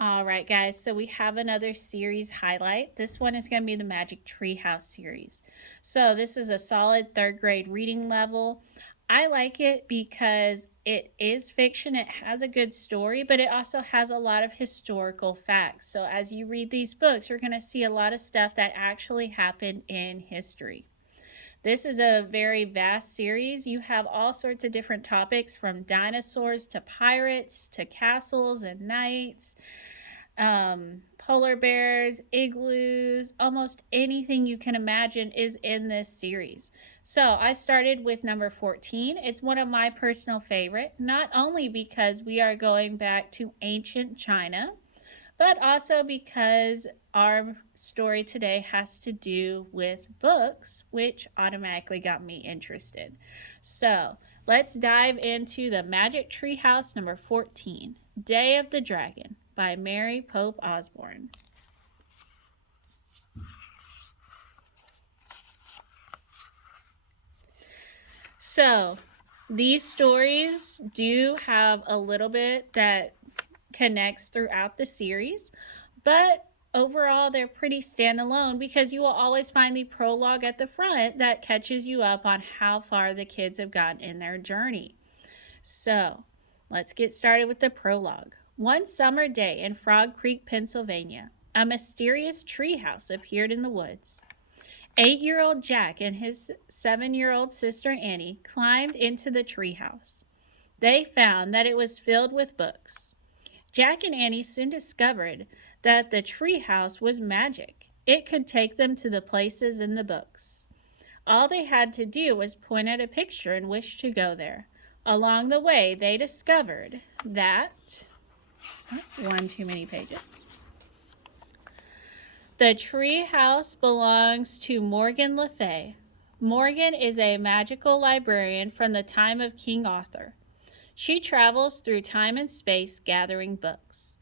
All right, guys, so we have another series highlight. This one is going to be the Magic TreeHouse series. So, this is a solid third grade reading level. I like it because it is fiction, it has a good story, but it also has a lot of historical facts. So, as you read these books, you're going to see a lot of stuff that actually happened in history. This is a very vast series. You have all sorts of different topics from dinosaurs to pirates to castles and knights, polar bears, igloos, almost anything you can imagine is in this series. So I started with number 14. It's one of my personal favorite, not only because we are going back to ancient China, but also because our story today has to do with books, which automatically got me interested. So let's dive into the Magic Tree House number 14, Day of the Dragon by Mary Pope Osborne. So these stories do have a little bit that connects throughout the series, but overall they're pretty standalone because you will always find the prologue at the front that catches you up on how far the kids have gotten in their journey. So let's get started with the prologue. One summer day in Frog Creek, Pennsylvania, a mysterious treehouse appeared in the woods. 8-year-old Jack and his 7-year-old sister Annie climbed into the treehouse. They found that it was filled with books. Jack and Annie soon discovered that the treehouse was magic. It could take them to the places in the books. All they had to do was point at a picture and wish to go there. Along the way, they discovered that one too many pages. The treehouse belongs to Morgan Le Fay. Morgan is a magical librarian from the time of King Arthur. She travels through time and space gathering books.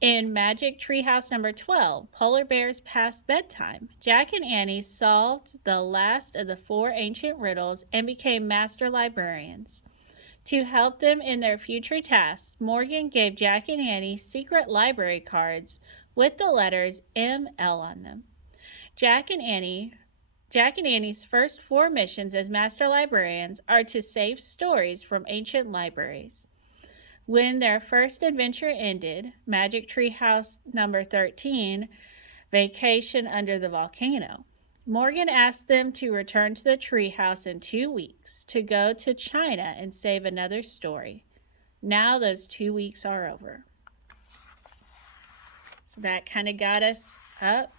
In Magic Treehouse number 12, Polar Bears Past Bedtime, Jack and Annie solved the last of the 4 ancient riddles and became master librarians. To help them in their future tasks, Morgan gave Jack and Annie secret library cards with the letters ML on them. Jack and Annie Jack and Annie's first 4 missions as master librarians are to save stories from ancient libraries. When their first adventure ended, Magic Tree House number 13, Vacation Under the Volcano, Morgan asked them to return to the treehouse in 2 weeks to go to China and save another story. Now those 2 weeks are over. So that kind of got us up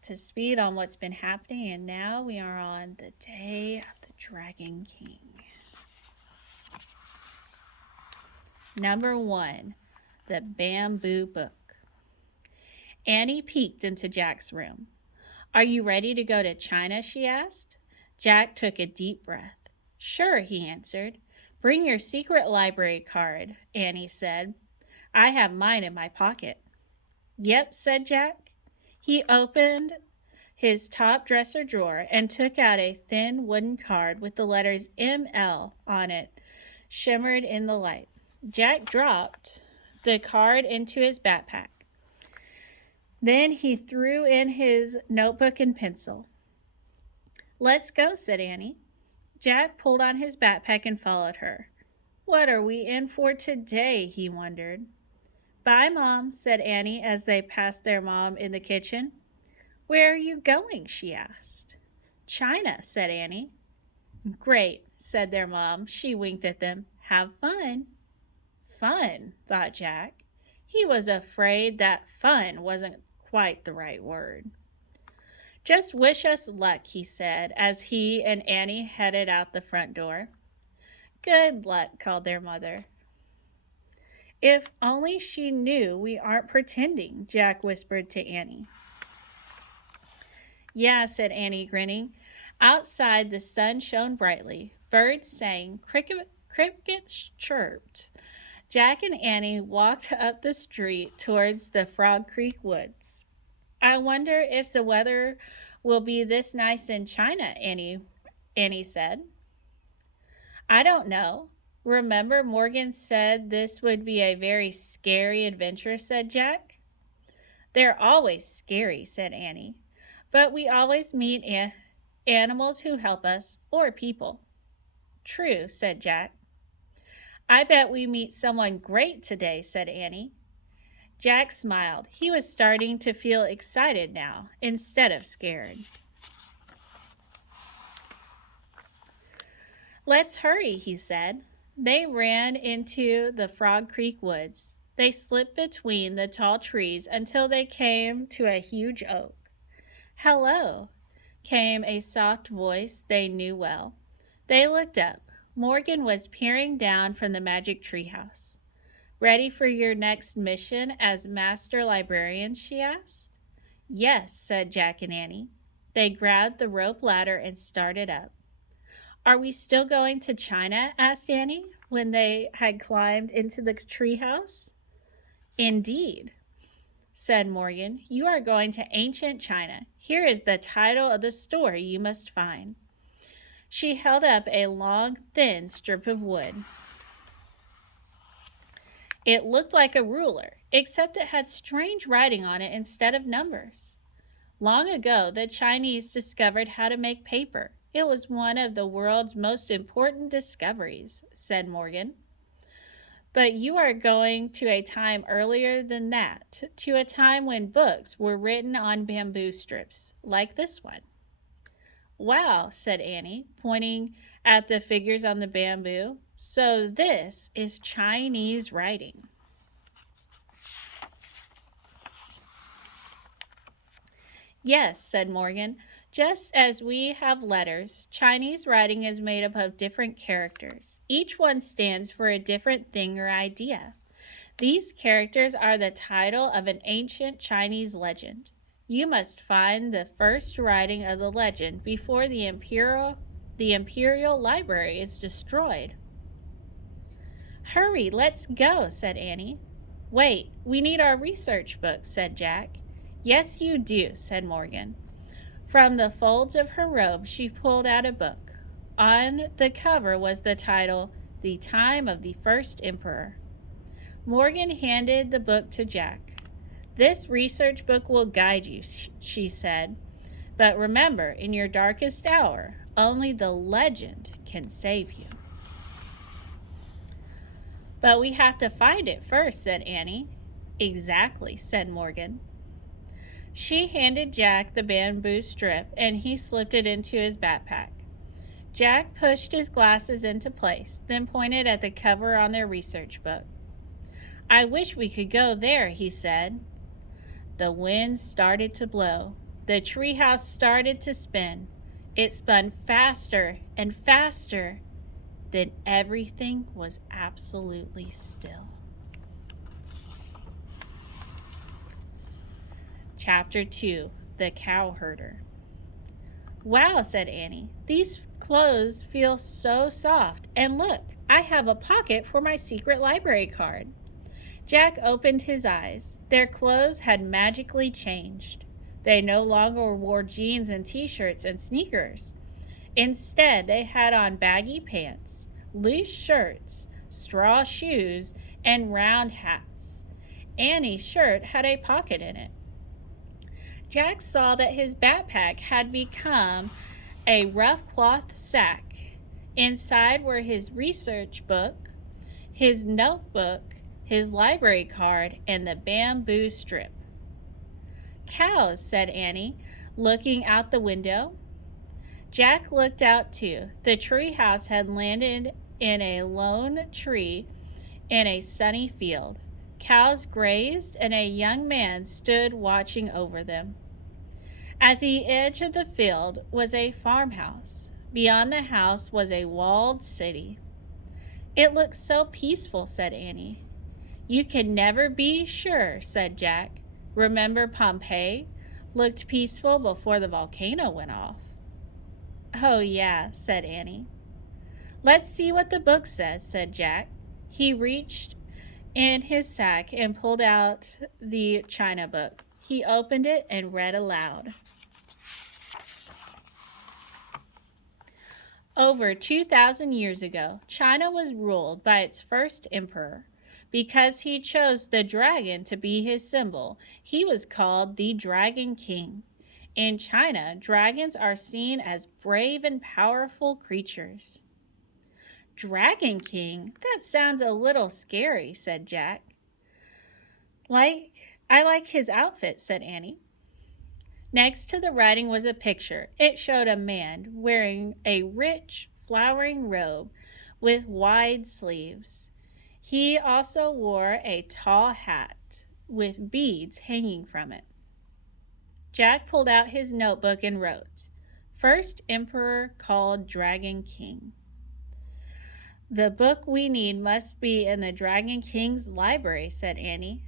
to speed on what's been happening, and now we are on the Day of the Dragon King. Number 1, the Bamboo Book. Annie peeked into Jack's room. Are you ready to go to China? She asked. Jack took a deep breath. Sure, he answered. Bring your secret library card, Annie said. I have mine in my pocket. Yep, said Jack. He opened his top dresser drawer and took out a thin wooden card with the letters ML on it, shimmered in the light. Jack dropped the card into his backpack. Then he threw in his notebook and pencil. Let's go, said Annie. Jack pulled on his backpack and followed her. What are we in for today? He wondered. Bye, Mom, said Annie as they passed their mom in the kitchen. Where are you going? She asked. China, said Annie. Great, said their mom. She winked at them. Have fun. Fun, thought Jack. He was afraid that fun wasn't quite the right word. Just wish us luck, he said, as he and Annie headed out the front door. Good luck, called their mother. If only she knew we aren't pretending, Jack whispered to Annie. Yeah, said Annie, grinning. Outside, the sun shone brightly. Birds sang, crickets chirped. Jack and Annie walked up the street towards the Frog Creek woods. I wonder if the weather will be this nice in China, Annie said. I don't know. Remember, Morgan said this would be a very scary adventure, said Jack. They're always scary, said Annie. But we always meet animals who help us, or people. True, said Jack. I bet we meet someone great today, said Annie. Jack smiled. He was starting to feel excited now, instead of scared. Let's hurry, he said. They ran into the Frog Creek woods. They slipped between the tall trees until they came to a huge oak. Hello, came a soft voice they knew well. They looked up. Morgan was peering down from the magic treehouse. Ready for your next mission as master librarian, she asked. Yes, said Jack and Annie. They grabbed the rope ladder and started up. Are we still going to China? Asked Annie when they had climbed into the treehouse. Indeed, said Morgan. You are going to ancient China. Here is the title of the story you must find. She held up a long, thin strip of wood. It looked like a ruler, except it had strange writing on it instead of numbers. Long ago, the Chinese discovered how to make paper. It was one of the world's most important discoveries, said Morgan. But you are going to a time earlier than that, to a time when books were written on bamboo strips, like this one. Wow, said Annie, pointing at the figures on the bamboo. So this is Chinese writing. Yes, said Morgan. Just as we have letters, Chinese writing is made up of different characters. Each one stands for a different thing or idea. These characters are the title of an ancient Chinese legend. You must find the first writing of the legend before the Imperial Library is destroyed. Hurry, let's go, said Annie. Wait, we need our research book, said Jack. Yes, you do, said Morgan. From the folds of her robe, she pulled out a book. On the cover was the title, The Time of the First Emperor. Morgan handed the book to Jack. This research book will guide you, she said. But remember, in your darkest hour, only the legend can save you. But we have to find it first, said Annie. Exactly, said Morgan. She handed Jack the bamboo strip, and he slipped it into his backpack. Jack pushed his glasses into place, then pointed at the cover on their research book. I wish we could go there, he said. The wind started to blow. The treehouse started to spin. It spun faster and faster. Then everything was absolutely still. Chapter 2, The Cowherder. Wow, said Annie. These clothes feel so soft. And look, I have a pocket for my secret library card. Jack opened his eyes. Their clothes had magically changed. They no longer wore jeans and t-shirts and sneakers. Instead, they had on baggy pants, loose shirts, straw shoes, and round hats. Annie's shirt had a pocket in it. Jack saw that his backpack had become a rough cloth sack. Inside were his research book, his notebook, his library card, and the bamboo strip. Cows, said Annie, looking out the window. Jack looked out too. The treehouse had landed in a lone tree in a sunny field. Cows grazed, and a young man stood watching over them. At the edge of the field was a farmhouse. Beyond the house was a walled city. It looked so peaceful, said Annie. You can never be sure, said Jack. Remember Pompeii? Looked peaceful before the volcano went off. Oh, yeah, said Annie. Let's see what the book says, said Jack. He reached in his sack and pulled out the China book. He opened it and read aloud. Over 2,000 years ago, China was ruled by its first emperor. Because he chose the dragon to be his symbol, he was called the Dragon King. In China, dragons are seen as brave and powerful creatures. Dragon King? That sounds a little scary, said Jack. I like his outfit, said Annie. Next to the writing was a picture. It showed a man wearing a rich, flowering robe with wide sleeves. He also wore a tall hat with beads hanging from it. Jack pulled out his notebook and wrote, "First Emperor called Dragon King." "The book we need must be in the Dragon King's library," said Annie.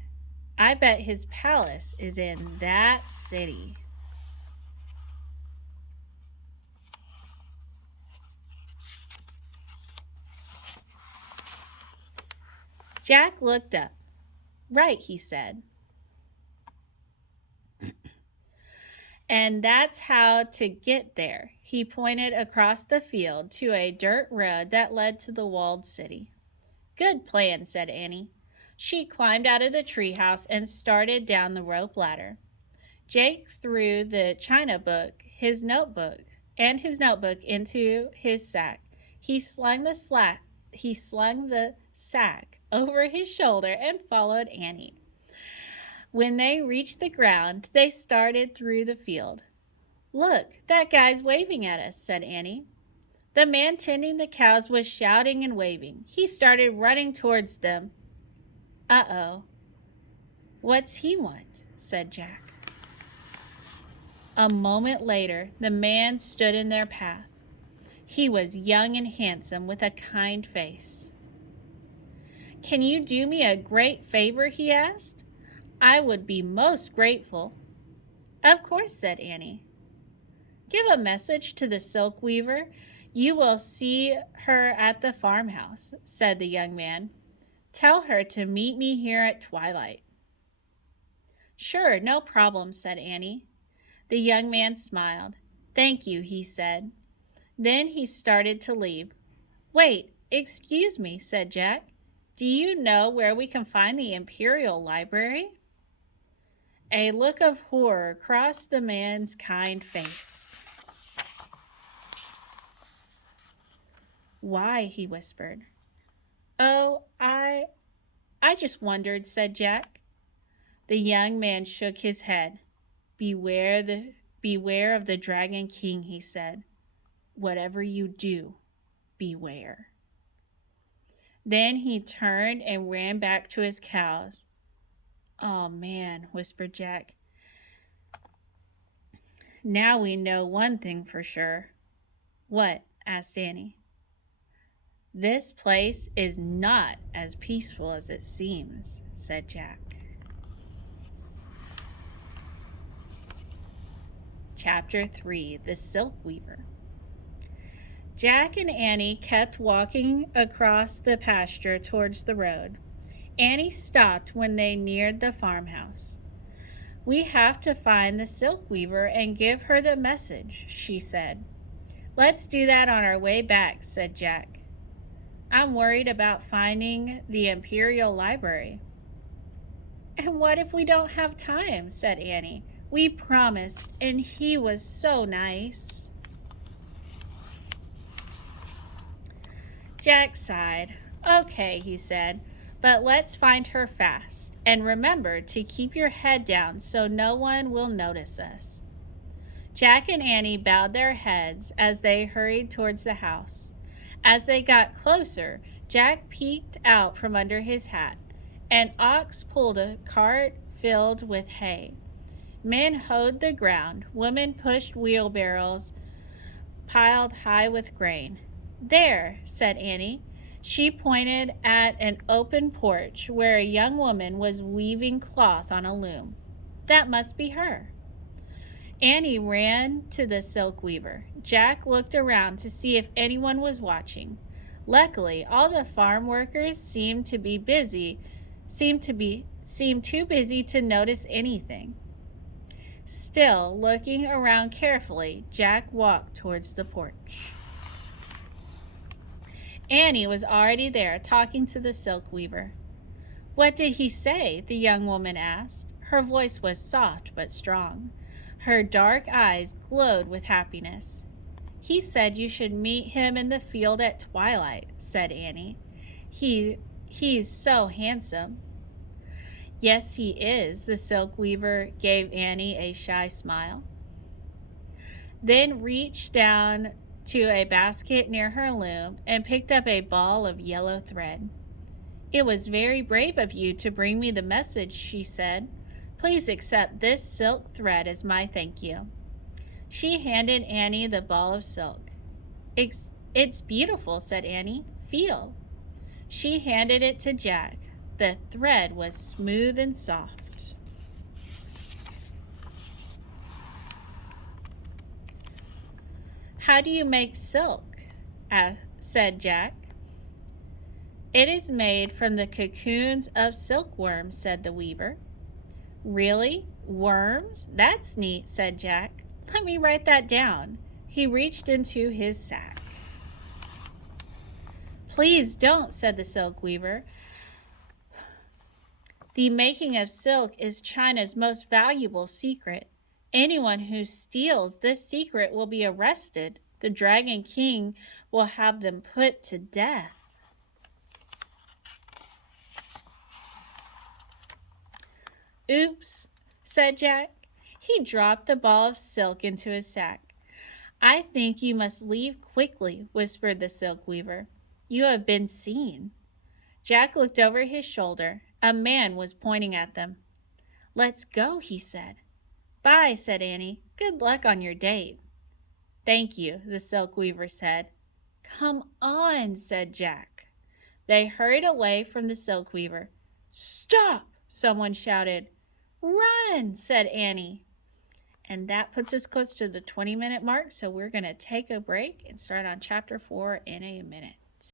"I bet his palace is in that city." Jack looked up. "Right," he said. "And that's how to get there." He pointed across the field to a dirt road that led to the walled city. "Good plan," said Annie. She climbed out of the treehouse and started down the rope ladder. Jake threw the china book, his notebook into his sack. He slung the sack over his shoulder and followed Annie. When they reached the ground, they started through the field. "Look, that guy's waving at us," said Annie. The man tending the cows was shouting and waving. He started running towards them. "Uh-oh. What's he want?" said Jack. A moment later, the man stood in their path. He was young and handsome with a kind face. "Can you do me a great favor?" he asked. "I would be most grateful." "Of course," said Annie. "Give a message to the silk weaver. You will see her at the farmhouse," said the young man. "Tell her to meet me here at twilight." "Sure, no problem," said Annie. The young man smiled. "Thank you," he said. Then he started to leave. "Wait, excuse me," said Jack. "Do you know where we can find the Imperial Library?" A look of horror crossed the man's kind face. "Why?" he whispered. "Oh, I just wondered," said Jack. The young man shook his head. Beware of the Dragon King," he said. "Whatever you do, beware." Then he turned and ran back to his cows. "Oh, man," whispered Jack. "Now we know one thing for sure." "What?" asked Annie. "This place is not as peaceful as it seems," said Jack. Chapter 3: The Silk Weaver. Jack and Annie kept walking across the pasture towards the road. Annie stopped when they neared the farmhouse. "We have to find the silk weaver and give her the message," she said. "Let's do that on our way back," said Jack. "I'm worried about finding the Imperial Library." "And what if we don't have time?" said Annie. "We promised, and he was so nice." Jack sighed. "Okay," he said, "but let's find her fast. And remember to keep your head down so no one will notice us." Jack and Annie bowed their heads as they hurried towards the house. As they got closer, Jack peeked out from under his hat. An ox pulled a cart filled with hay. Men hoed the ground. Women pushed wheelbarrows piled high with grain. "There," said Annie. She pointed at an open porch where a young woman was weaving cloth on a loom. "That must be her." Annie ran to the silk weaver. Jack looked around to see if anyone was watching. Luckily, all the farm workers seemed too busy to notice anything. Still looking around carefully, Jack walked towards the porch. Annie was already there, talking to the silk weaver. "What did he say?" the young woman asked. Her voice was soft but strong. Her dark eyes glowed with happiness. "He said you should meet him in the field at twilight," said Annie. He's so handsome." "Yes, he is," the silk weaver gave Annie a shy smile, then reached down to a basket near her loom and picked up a ball of yellow thread. "It was very brave of you to bring me the message," she said. "Please accept this silk thread as my thank you." She handed Annie the ball of silk. It's beautiful," said Annie. "Feel." She handed it to Jack. The thread was smooth and soft. "How do you make silk?" said Jack. "It is made from the cocoons of silkworms," said the weaver. "Really? Worms? That's neat," said Jack. "Let me write that down." He reached into his sack. "Please don't," said the silk weaver. "The making of silk is China's most valuable secret. Anyone who steals this secret will be arrested. The Dragon King will have them put to death." "Oops," said Jack. He dropped the ball of silk into his sack. "I think you must leave quickly," whispered the silk weaver. "You have been seen." Jack looked over his shoulder. A man was pointing at them. "Let's go," he said. "Bye," said Annie. "Good luck on your date." "Thank you," the silk weaver said. "Come on," said Jack. They hurried away from the silk weaver. "Stop!" someone shouted. "Run!" said Annie. And that puts us close to the 20-minute mark, so we're going to take a break and start on chapter 4 in a minute.